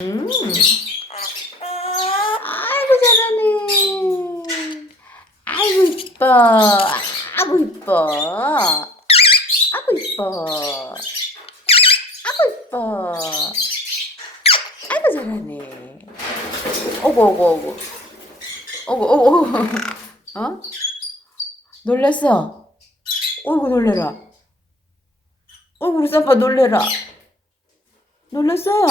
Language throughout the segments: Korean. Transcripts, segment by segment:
음. 아이고 잘하네. 아이고 이뻐. 아이고 이뻐. 아이고 이뻐. 아이고 이뻐. 아이고 잘하네. 오고 오고 오고. 오고 오고 오고. 어? 놀랬어? 어이구 놀래라. 쌈빠 놀래라. 놀랬어요?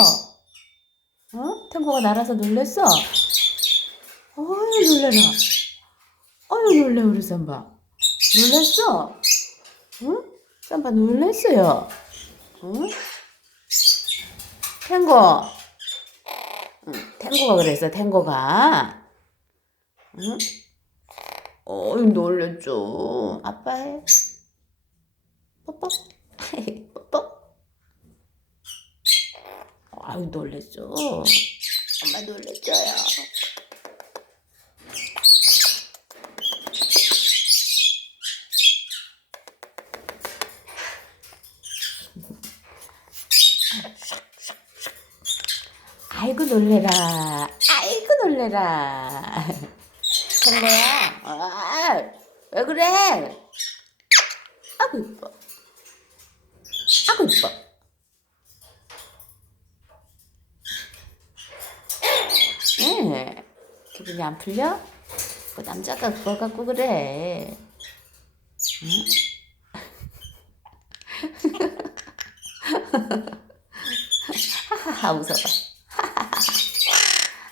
어? 탱고가 날아서 놀랬어? 어이 놀래라. 어이 놀래 우리 쌈바. 놀랬어? 응? 쌈바 놀랬어요. 응? 탱고. 응, 탱고가 그랬어 탱고가. 응? 어이 놀랬죠. 아빠 해. 뽀뽀. 아유 놀랬죠. 엄마 놀랬죠요. 아이고 놀래라. 아이고 놀래라. 아, 왜 그래? 아구 이뻐. 아구 이뻐. 예. 기분이 안 풀려? 뭐 남자가 그거 갖고 그래. 응? 하하하 웃어봐.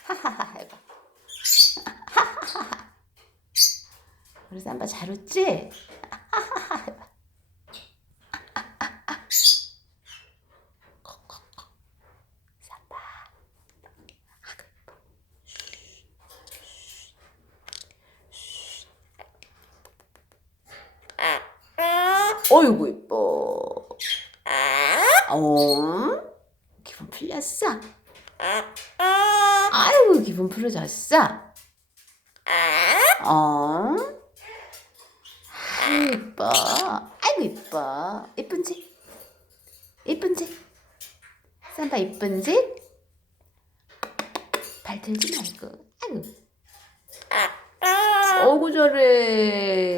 하하하 해봐. 우리 삼바 잘 웃지? 하하하 해봐. 삼바. 어이구 이뻐. 어? 기분 풀렸어? 아이고 기분 풀어졌어? 어? 아이고 이뻐. 아이고 이뻐. 이쁜지? 이쁜지? 삼바 이쁜지? 발 들지 말고. 아이고. 어구 저래.